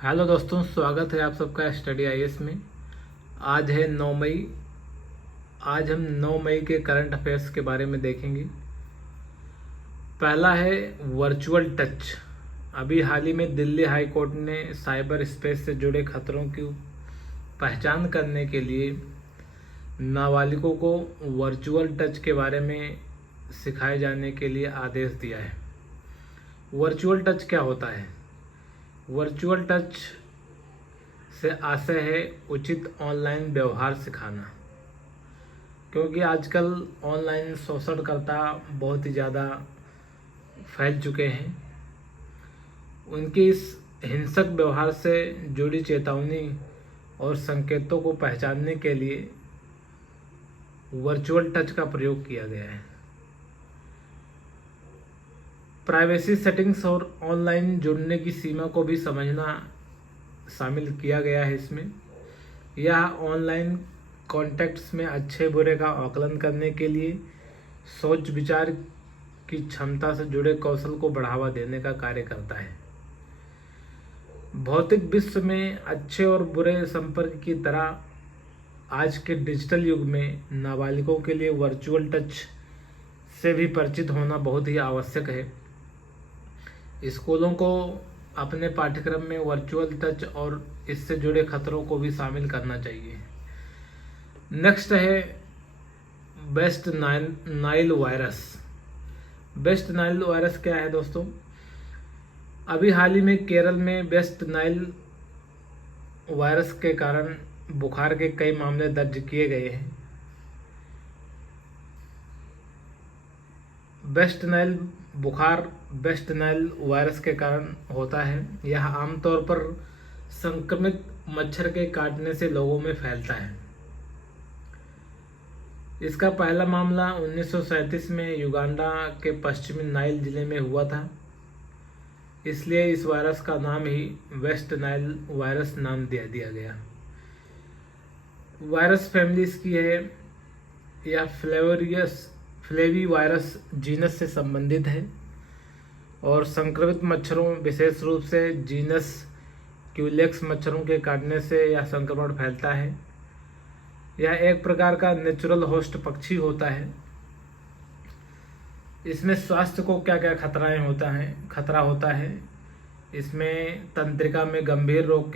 Hello दोस्तों, स्वागत है आप सबका स्टडी आईएएस में। आज है 9 मई। आज हम 9 मई के करंट अफेयर्स के बारे में देखेंगे। पहला है वर्चुअल टच। अभी हाल ही में दिल्ली हाई कोर्ट ने साइबर स्पेस से जुड़े खतरों की पहचान करने के लिए नाबालिगों को वर्चुअल टच के बारे में सिखाए जाने के लिए आदेश दिया है। वर्चुअल टच क्या होता है? वर्चुअल टच से आशय है उचित ऑनलाइन व्यवहार सिखाना, क्योंकि आजकल ऑनलाइन शोषणकर्ता बहुत ही ज़्यादा फैल चुके हैं। उनके इस हिंसक व्यवहार से जुड़ी चेतावनी और संकेतों को पहचानने के लिए वर्चुअल टच का प्रयोग किया गया है। प्राइवेसी सेटिंग्स और ऑनलाइन जुड़ने की सीमा को भी समझना शामिल किया गया है इसमें। यह ऑनलाइन कॉन्टेक्ट्स में अच्छे बुरे का आकलन करने के लिए सोच विचार की क्षमता से जुड़े कौशल को बढ़ावा देने का कार्य करता है। भौतिक विश्व में अच्छे और बुरे संपर्क की तरह आज के डिजिटल युग में नाबालिगों के लिए वर्चुअल टच से भी परिचित होना बहुत ही आवश्यक है। स्कूलों को अपने पाठ्यक्रम में वर्चुअल टच और इससे जुड़े खतरों को भी शामिल करना चाहिए। नेक्स्ट है West Nile virus. West Nile virus क्या है दोस्तों? अभी हाल ही में केरल में वेस्ट नाइल वायरस के कारण बुखार के कई मामले दर्ज किए गए हैं। वेस्ट नाइल बुखार वेस्ट नाइल वायरस के कारण होता है। यह आमतौर पर संक्रमित मच्छर के काटने से लोगों में फैलता है। इसका पहला मामला 1937 में युगांडा के पश्चिमी नाइल जिले में हुआ था। इसलिए इस वायरस का नाम ही वेस्ट नाइल वायरस नाम दिया गया। वायरस फैमिली इसकी है, यह फ्लेवी वायरस जीनस से संबंधित है और संक्रमित मच्छरों, विशेष रूप से जीनस क्यूलेक्स मच्छरों के काटने से यह संक्रमण फैलता है। यह एक प्रकार का नेचुरल होस्ट पक्षी होता है। इसमें स्वास्थ्य को क्या क्या खतरा होता है। इसमें तंत्रिका में गंभीर रोग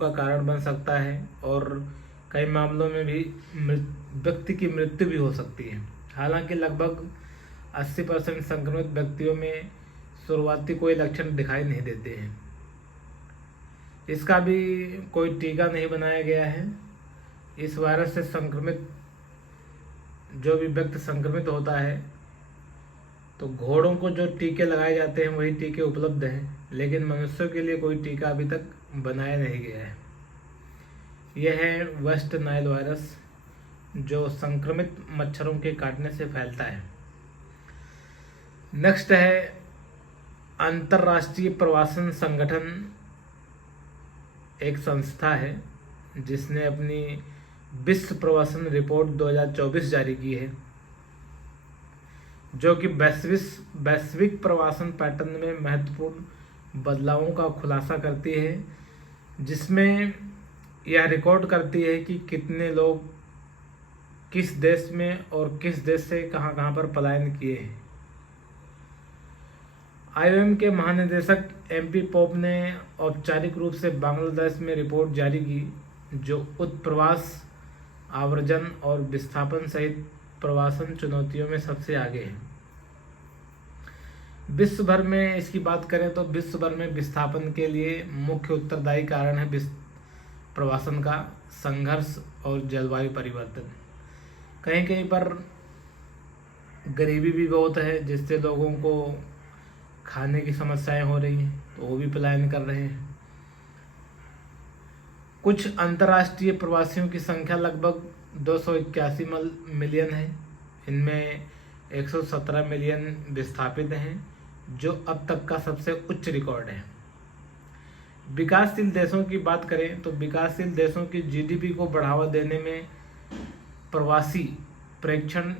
का कारण बन सकता है और कई मामलों में भी व्यक्ति की मृत्यु भी हो सकती है। हालांकि लगभग 80% संक्रमित व्यक्तियों में शुरुआती कोई लक्षण दिखाई नहीं देते हैं। इसका भी कोई टीका नहीं बनाया गया है। इस वायरस से जो भी व्यक्ति संक्रमित होता है, तो घोड़ों को जो टीके लगाए जाते हैं वही टीके उपलब्ध हैं, लेकिन मनुष्यों के लिए कोई टीका अभी तक बनाया नहीं गया है। यह है वेस्ट नाइल वायरस, जो संक्रमित मच्छरों के काटने से फैलता है। नेक्स्ट है अंतर्राष्ट्रीय प्रवासन संगठन। एक संस्था है जिसने अपनी विश्व प्रवासन रिपोर्ट 2024 जारी की है, जो कि वैश्विक प्रवासन पैटर्न में महत्वपूर्ण बदलावों का खुलासा करती है, जिसमें यह रिकॉर्ड करती है कि कितने लोग किस देश में और किस देश से कहां पर पलायन किए हैं। आईओएम के महानिदेशक एमपी पोप ने औपचारिक रूप से बांग्लादेश में रिपोर्ट जारी की, जो उत्प्रवास, आव्रजन और विस्थापन सहित प्रवासन चुनौतियों में सबसे आगे है। विश्व भर में इसकी बात करें तो विश्व भर में विस्थापन के लिए मुख्य उत्तरदायी कारण है प्रवासन का संघर्ष और जलवायु परिवर्तन। कहीं कहीं पर गरीबी भी बहुत है, जिससे लोगों को खाने की समस्याएं हो रही हैं, तो वो भी पलायन कर रहे हैं। कुछ अंतर्राष्ट्रीय प्रवासियों की संख्या लगभग 281 मिलियन है। इनमें 117 मिलियन विस्थापित हैं, जो अब तक का सबसे उच्च रिकॉर्ड है। विकासशील देशों की बात करें तो विकासशील देशों की जीडीपी को बढ़ावा देने में प्रवासी प्रेक्षण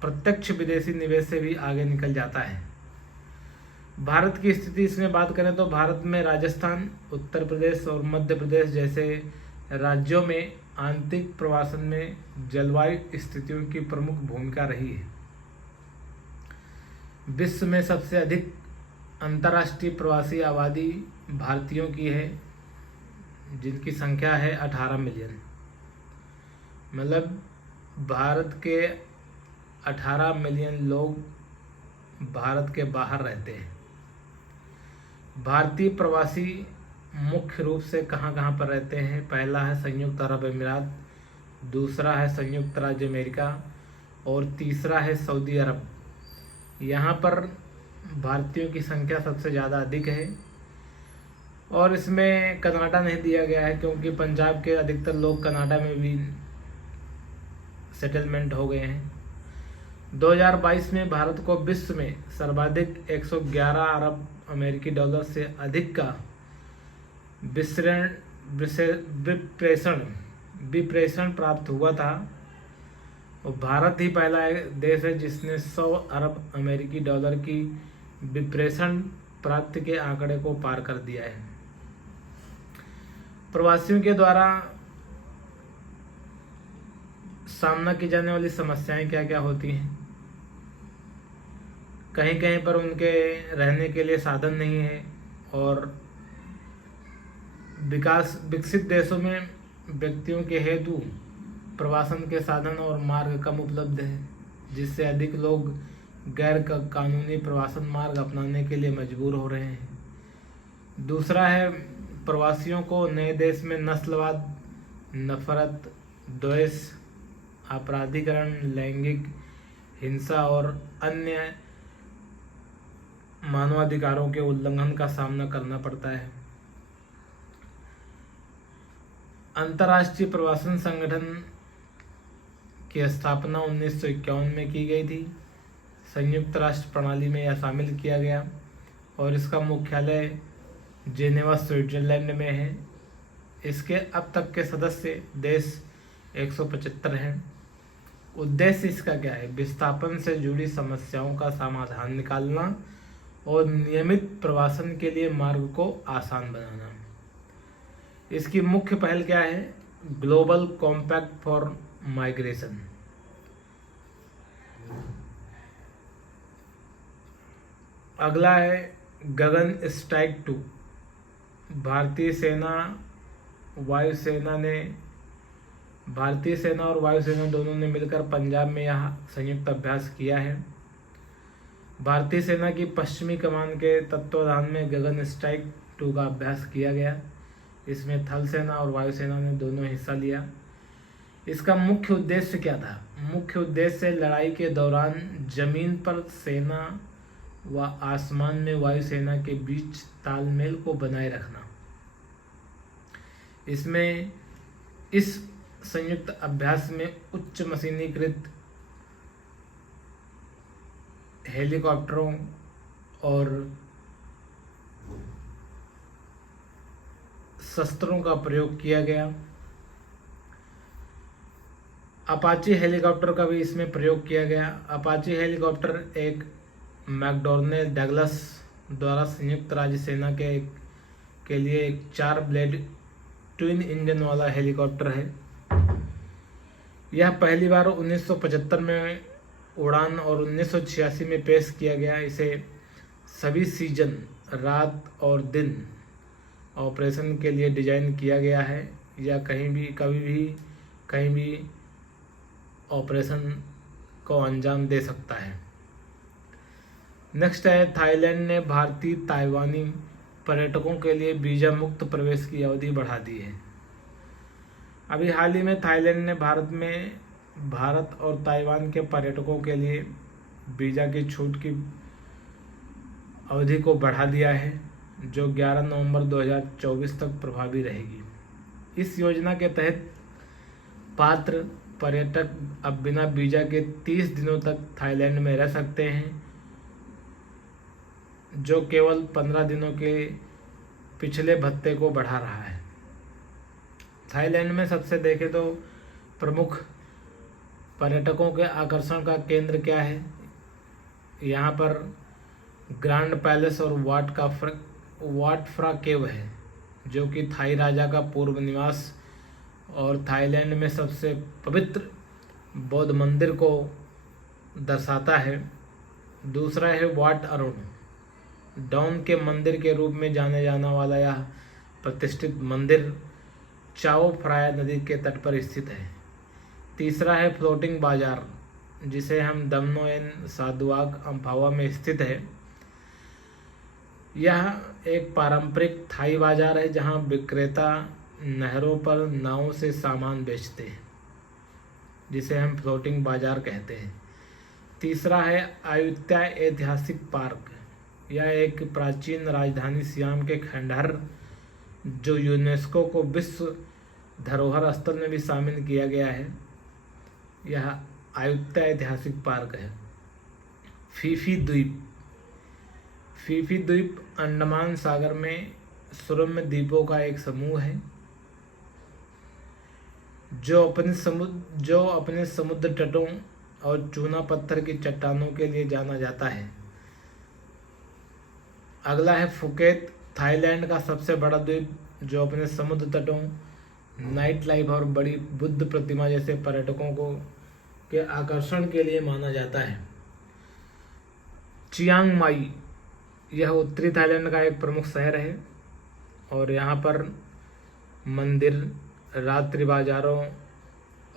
प्रत्यक्ष विदेशी निवेश से भी आगे निकल जाता है। भारत की स्थिति इसमें बात करें तो भारत में राजस्थान, उत्तर प्रदेश और मध्य प्रदेश जैसे राज्यों में आंतरिक प्रवासन में जलवायु स्थितियों की प्रमुख भूमिका रही है। विश्व में सबसे अधिक अंतर्राष्ट्रीय प्रवासी आबादी भारतीयों की है, जिनकी संख्या है 18 मिलियन। मतलब भारत के 18 मिलियन लोग भारत के बाहर रहते हैं। भारतीय प्रवासी मुख्य रूप से कहाँ कहाँ पर रहते हैं? पहला है संयुक्त अरब अमीरात, दूसरा है संयुक्त राज्य अमेरिका और तीसरा है सऊदी अरब। यहाँ पर भारतीयों की संख्या सबसे ज़्यादा अधिक है और इसमें कनाडा नहीं दिया गया है क्योंकि पंजाब के अधिकतर लोग कनाडा में भी सेटलमेंट हो गए हैं। 2022 में भारत को विश्व में सर्वाधिक 111 अरब अमेरिकी डॉलर से अधिक का विप्रेषण प्राप्त हुआ था और भारत ही पहला देश है जिसने 100 अरब अमेरिकी डॉलर की विप्रेषण प्राप्ति के आंकड़े को पार कर दिया है। प्रवासियों के द्वारा सामना की जाने वाली समस्याएं क्या क्या होती हैं? कहीं कहीं पर उनके रहने के लिए साधन नहीं है और विकसित देशों में व्यक्तियों के हेतु प्रवासन के साधन और मार्ग कम उपलब्ध है, जिससे अधिक लोग गैर कानूनी प्रवासन मार्ग अपनाने के लिए मजबूर हो रहे हैं। दूसरा है प्रवासियों को नए देश में नस्लवाद, नफरत, द्वेष, आपराधिकरण, लैंगिक हिंसा और अन्य मानवाधिकारों के उल्लंघन का सामना करना पड़ता है। अंतर्राष्ट्रीय प्रवासन संगठन की स्थापना 1951 में की गई थी। संयुक्त राष्ट्र प्रणाली में यह शामिल किया गया और इसका मुख्यालय जेनेवा, स्विट्जरलैंड में है। इसके अब तक के सदस्य देश 175 हैं। उद्देश्य इसका क्या है? विस्थापन से जुड़ी समस्याओं का समाधान निकालना और नियमित प्रवासन के लिए मार्ग को आसान बनाना। इसकी मुख्य पहल क्या है? Global compact for migration. अगला है गगन स्ट्राइक 2। भारतीय सेना और वायुसेना दोनों ने मिलकर पंजाब में यह संयुक्त अभ्यास किया है। भारतीय सेना की पश्चिमी कमान के तत्वाधान में गगन स्ट्राइक 2 का अभ्यास किया गया। इसमें थल सेना और वायुसेना ने दोनों हिस्सा लिया। इसका मुख्य उद्देश्य क्या था? मुख्य उद्देश्य लड़ाई के दौरान जमीन पर सेना व आसमान में वायुसेना के बीच तालमेल को बनाए रखना। इस संयुक्त अभ्यास में उच्च मशीनीकृत हेलीकॉप्टरों और शस्त्रों का प्रयोग किया गया। अपाची हेलीकॉप्टर का भी इसमें प्रयोग किया गया। अपाची हेलीकॉप्टर एक मैकडॉर्नल डगलस द्वारा संयुक्त राज्य सेना के लिए एक 4 ब्लेड ट्विन इंजन वाला हेलीकॉप्टर है। यह पहली बार 1975 में उड़ान और 1986 में पेश किया गया। इसे सभी सीजन, रात और दिन ऑपरेशन के लिए डिजाइन किया गया है या कहीं भी ऑपरेशन को अंजाम दे सकता है। नेक्स्ट है थाईलैंड ने भारतीय ताइवानी पर्यटकों के लिए वीज़ा मुक्त प्रवेश की अवधि बढ़ा दी है। अभी हाल ही में थाईलैंड ने भारत और ताइवान के पर्यटकों के लिए वीज़ा की छूट की अवधि को बढ़ा दिया है, जो 11 नवंबर 2024 तक प्रभावी रहेगी। इस योजना के तहत पात्र पर्यटक अब बिना वीज़ा के 30 दिनों तक थाईलैंड में रह सकते हैं, जो केवल 15 दिनों के पिछले भत्ते को बढ़ा रहा है। थाईलैंड में सबसे देखें तो प्रमुख पर्यटकों के आकर्षण का केंद्र क्या है? यहाँ पर ग्रैंड पैलेस और वाट फ्रा केव है, जो कि थाई राजा का पूर्व निवास और थाईलैंड में सबसे पवित्र बौद्ध मंदिर को दर्शाता है। दूसरा है वाट अरुण, डॉन के मंदिर के रूप में जाने जाने वाला यह प्रतिष्ठित मंदिर चाओ फ्राया नदी के तट पर स्थित है। तीसरा है फ्लोटिंग बाजार, जिसे हम दमनो एन सादुआक अम्फावा में स्थित है। यह एक पारंपरिक थाई बाजार है जहां विक्रेता नहरों पर नावों से सामान बेचते हैं, जिसे हम फ्लोटिंग बाजार कहते हैं। तीसरा है अयुत्या ऐतिहासिक पार्क। यह एक प्राचीन राजधानी सियाम के खंडहर, जो यूनेस्को को विश्व धरोहर स्थल में भी शामिल किया गया है, यह अयुत्या ऐतिहासिक पार्क है। फीफी द्वीप। फीफी द्वीप अंडमान सागर में सुरम्य द्वीपों का एक समूह है जो अपने समुद्र तटों और चूना पत्थर की चट्टानों के लिए जाना जाता है। अगला है फुकेत, थाईलैंड का सबसे बड़ा द्वीप, जो अपने समुद्र तटों, नाइट लाइफ और बड़ी बुद्ध प्रतिमा जैसे पर्यटकों को के आकर्षण के लिए माना जाता है। चियांग माई, यह उत्तरी थाईलैंड का एक प्रमुख शहर है और यहाँ पर मंदिर, रात्रि बाजारों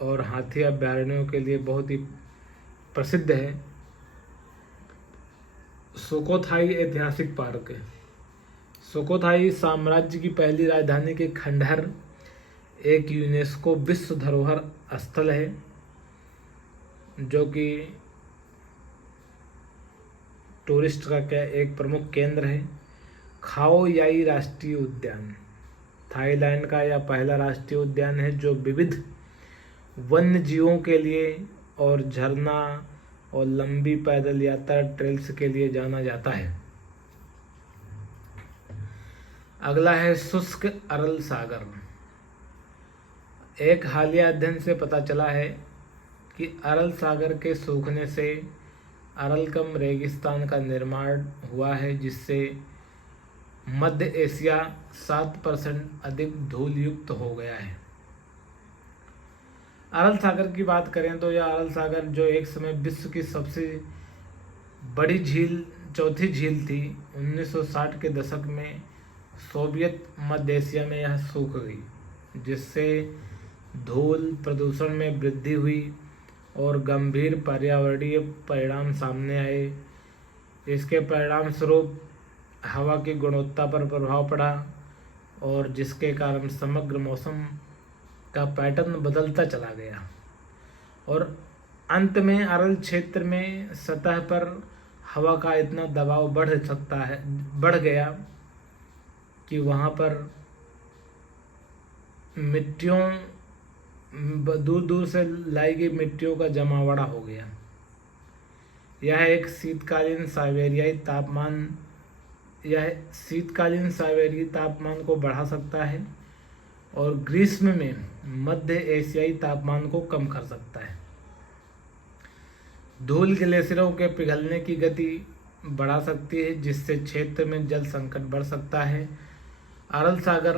और हाथी अभयारण्यों के लिए बहुत ही प्रसिद्ध है। सुकोथाई ऐतिहासिक पार्क। सुकोथाई साम्राज्य की पहली राजधानी के खंडहर एक यूनेस्को विश्व धरोहर स्थल है, जो कि टूरिस्ट का एक प्रमुख केंद्र है। खाओ याई राष्ट्रीय उद्यान, थाईलैंड का यह पहला राष्ट्रीय उद्यान है जो विविध वन्य जीवों के लिए और झरना और लंबी पैदल यात्रा ट्रेल्स के लिए जाना जाता है। अगला है शुष्क अरल सागर। एक हालिया अध्ययन से पता चला है कि अरल सागर के सूखने से अरलकम रेगिस्तान का निर्माण हुआ है, जिससे मध्य एशिया 7% अधिक धूल युक्त हो गया है। अरल सागर की बात करें तो यह अरल सागर, जो एक समय विश्व की सबसे बड़ी झील, चौथी झील थी, 1960 के दशक में सोवियत मध्य एशिया में यह सूख गई, जिससे धूल प्रदूषण में वृद्धि हुई और गंभीर पर्यावरणीय परिणाम सामने आए। इसके परिणाम स्वरूप हवा की गुणवत्ता पर प्रभाव पड़ा और जिसके कारण समग्र मौसम का पैटर्न बदलता चला गया और अंत में अरल क्षेत्र में सतह पर हवा का इतना दबाव बढ़ गया कि वहाँ पर मिट्टियों, दूर दूर से लाई गई मिट्टियों का जमावड़ा हो गया। यह शीतकालीन साइबेरियाई तापमान को बढ़ा सकता है और ग्रीष्म में मध्य एशियाई तापमान को कम कर सकता है। धूल ग्लेशियरों के पिघलने की गति बढ़ा सकती है, जिससे क्षेत्र में जल संकट बढ़ सकता है। अरल सागर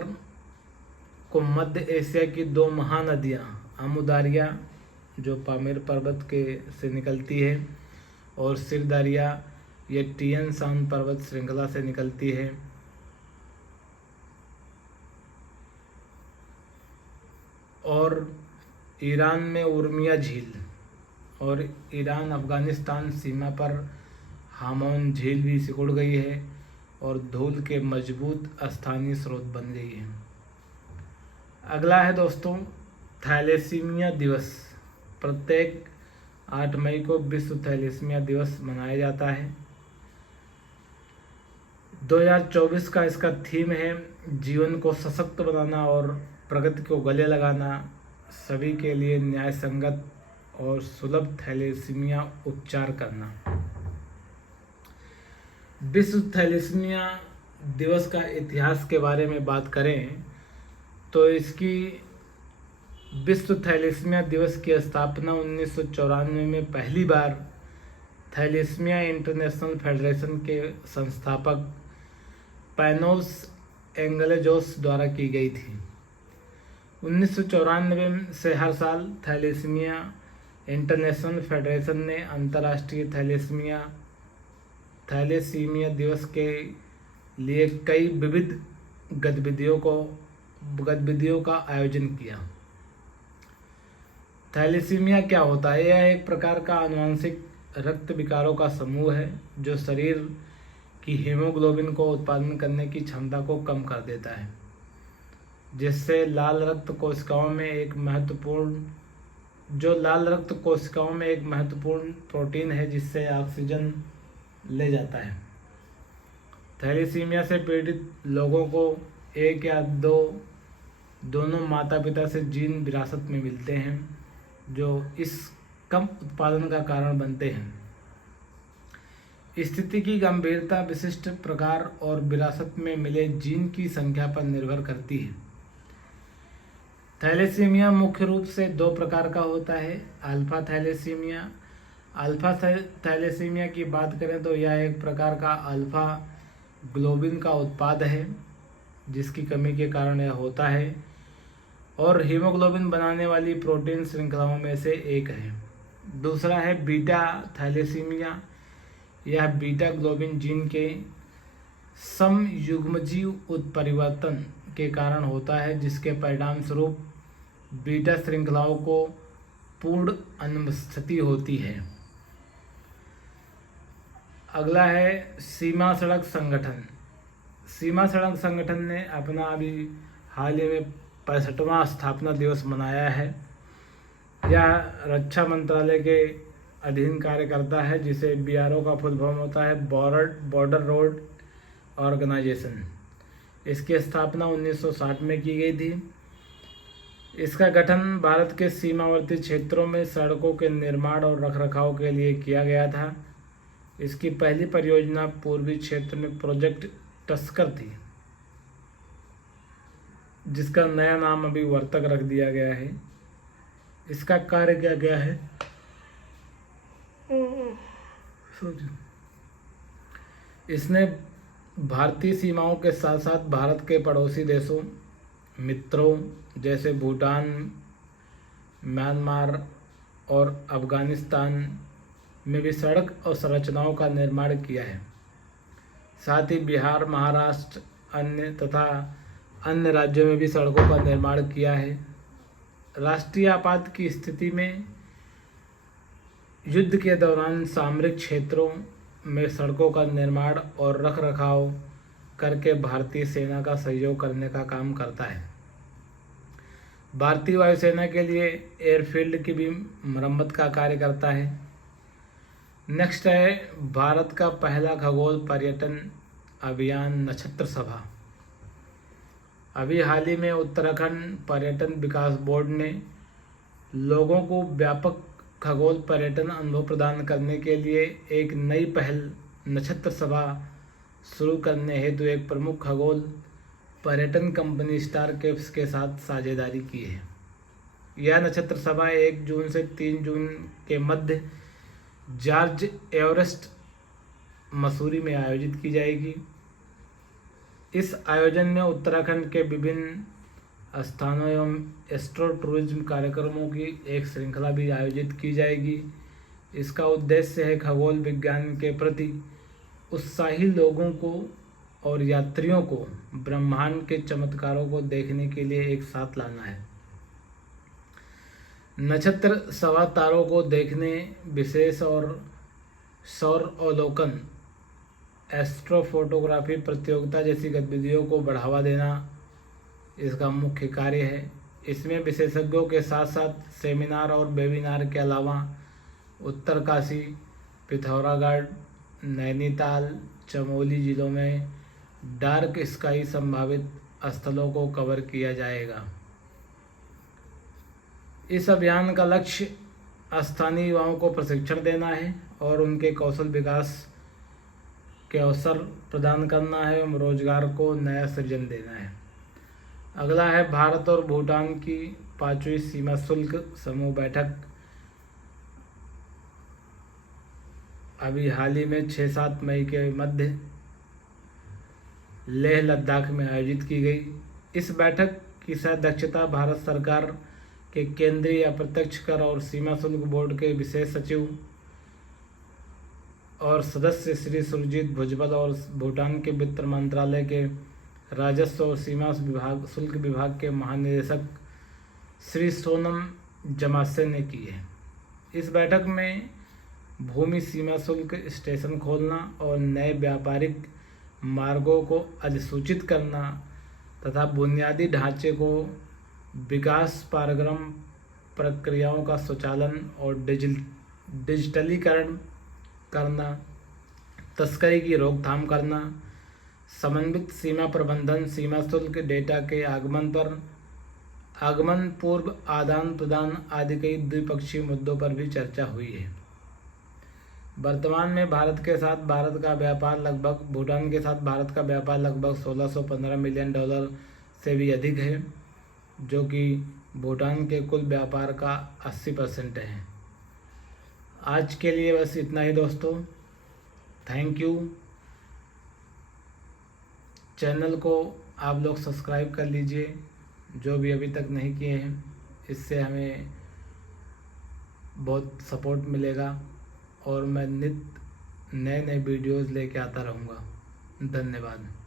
को मध्य एशिया की 2 महानदियाँ अमुदारिया, जो पामीर पर्वत के से निकलती है, और सिरदारिया, ये टियन शान पर्वत श्रृंखला से निकलती है। और ईरान में उर्मिया झील और ईरान अफगानिस्तान सीमा पर हामौन झील भी सिकुड़ गई है और धूल के मजबूत स्थानीय स्रोत बन गई है। अगला है दोस्तों थैलेसीमिया दिवस। प्रत्येक 8 मई को विश्व थैलेसीमिया दिवस मनाया जाता है। 2024 का इसका थीम है जीवन को सशक्त बनाना और प्रगति को गले लगाना, सभी के लिए न्याय संगत और सुलभ थैलेसीमिया उपचार करना। विश्व थैलेसीमिया दिवस का इतिहास के बारे में बात करें तो इसकी विश्व थैलेसीमिया दिवस की स्थापना 1994 में पहली बार थैलेसीमिया इंटरनेशनल फेडरेशन के संस्थापक पैनोस एंगलेजोस द्वारा की गई थी। 1994 से हर साल थैलेसीमिया इंटरनेशनल फेडरेशन ने अंतर्राष्ट्रीय थैलेसीमिया दिवस के लिए कई विविध गतिविधियों का आयोजन किया। थैलेसीमिया क्या होता है? यह एक प्रकार का आनुवंशिक रक्त विकारों का समूह है जो शरीर की हीमोग्लोबिन को उत्पादन करने की क्षमता को कम कर देता है, जिससे लाल रक्त कोशिकाओं में एक महत्वपूर्ण प्रोटीन है जिससे ऑक्सीजन ले जाता है। थैलेसीमिया से पीड़ित लोगों को एक या दोनों माता पिता से जीन विरासत में मिलते हैं जो इस कम उत्पादन का कारण बनते हैं। स्थिति की गंभीरता विशिष्ट प्रकार और विरासत में मिले जीन की संख्या पर निर्भर करती है। थैलेसीमिया मुख्य रूप से 2 प्रकार का होता है। अल्फा थैलेसीमिया की बात करें तो यह एक प्रकार का अल्फा ग्लोबिन का उत्पाद है जिसकी कमी के कारण यह होता है और हीमोग्लोबिन बनाने वाली प्रोटीन श्रृंखलाओं में से एक है। दूसरा है बीटा थैलेसीमिया। यह बीटा ग्लोबिन जीन के समयुग्मजीव उत्परिवर्तन के कारण होता है जिसके परिणाम स्वरूप बीटा श्रृंखलाओं को पूर्ण अनुपस्थिति होती है। अगला है सीमा सड़क संगठन। सीमा सड़क संगठन ने अपना अभी हाल ही में 65वां स्थापना दिवस मनाया है। यह रक्षा मंत्रालय के अधीन कार्य करता है जिसे BRO का फुल फॉर्म होता है बॉर्डर रोड ऑर्गेनाइजेशन। इसकी स्थापना 1960 में की गई थी। इसका गठन भारत के सीमावर्ती क्षेत्रों में सड़कों के निर्माण और रखरखाव के लिए किया गया था। इसकी पहली परियोजना पूर्वी क्षेत्र में प्रोजेक्ट टस्कर थी जिसका नया नाम अभी वर्तक रख दिया गया है। इसका कार्य क्या क्या है? इसने भारतीय सीमाओं के साथ साथ भारत के पड़ोसी देशों मित्रों जैसे भूटान, म्यांमार और अफगानिस्तान में भी सड़क और संरचनाओं का निर्माण किया है। साथ ही बिहार, महाराष्ट्र अन्य राज्यों में भी सड़कों का निर्माण किया है। राष्ट्रीय आपात की स्थिति में युद्ध के दौरान सामरिक क्षेत्रों में सड़कों का निर्माण और रखरखाव करके भारतीय सेना का सहयोग करने का काम करता है। भारतीय वायुसेना के लिए एयरफील्ड की भी मरम्मत का कार्य करता है। नेक्स्ट है भारत का पहला खगोल पर्यटन अभियान नक्षत्र सभा। अभी हाल ही में उत्तराखंड पर्यटन विकास बोर्ड ने लोगों को व्यापक खगोल पर्यटन अनुभव प्रदान करने के लिए एक नई पहल नक्षत्र सभा शुरू करने हेतु एक प्रमुख खगोल पर्यटन कंपनी स्टारकेप्स के साथ साझेदारी की है। यह नक्षत्र सभा 1 जून से 3 जून के मध्य जॉर्ज एवरेस्ट मसूरी में आयोजित की जाएगी। इस आयोजन में उत्तराखंड के विभिन्न स्थानों एवं एस्ट्रो टूरिज्म कार्यक्रमों की एक श्रृंखला भी आयोजित की जाएगी। इसका उद्देश्य है खगोल विज्ञान के प्रति उत्साही लोगों को और यात्रियों को ब्रह्मांड के चमत्कारों को देखने के लिए एक साथ लाना है। नक्षत्र सभा तारों को देखने, विशेष और सौर अवलोकन, एस्ट्रोफोटोग्राफी प्रतियोगिता जैसी गतिविधियों को बढ़ावा देना इसका मुख्य कार्य है। इसमें विशेषज्ञों के साथ साथ सेमिनार और वेबिनार के अलावा उत्तरकाशी, पिथौरागढ़, नैनीताल, चमोली जिलों में डार्क स्काई संभावित स्थलों को कवर किया जाएगा। इस अभियान का लक्ष्य स्थानीय युवाओं को प्रशिक्षण देना है और उनके कौशल विकास के अवसर प्रदान करना है एवं रोजगार को नया सृजन देना है। अगला है भारत और भूटान की 5वीं सीमा शुल्क समूह बैठक। अभी हाल ही में 6-7 मई के मध्य लेह लद्दाख में आयोजित की गई। इस बैठक की अध्यक्षता भारत सरकार के केंद्रीय अप्रत्यक्ष कर और सीमा शुल्क बोर्ड के विशेष सचिव और सदस्य श्री सुरजीत भुजबल और भूटान के वित्त मंत्रालय के राजस्व और सीमा विभाग शुल्क विभाग के महानिदेशक श्री सोनम जमासे ने की है। इस बैठक में भूमि सीमा शुल्क स्टेशन खोलना और नए व्यापारिक मार्गों को अधिसूचित करना तथा बुनियादी ढांचे को विकास पारगम प्रक्रियाओं का स्वचालन और डिजिटलीकरण करना, तस्करी की रोकथाम करना, समन्वित सीमा प्रबंधन, सीमा शुल्क डेटा के आगमन पूर्व आदान प्रदान आदि कई द्विपक्षीय मुद्दों पर भी चर्चा हुई है। वर्तमान में भूटान के साथ भारत का व्यापार लगभग 1615 मिलियन डॉलर से भी अधिक है, जो कि भूटान के कुल व्यापार का 80% है। आज के लिए बस इतना ही दोस्तों। Thank you. चैनल को आप लोग सब्सक्राइब कर लीजिए जो भी अभी तक नहीं किए हैं, इससे हमें बहुत सपोर्ट मिलेगा और मैं नित्य नए वीडियोज़ लेके आता रहूँगा। धन्यवाद।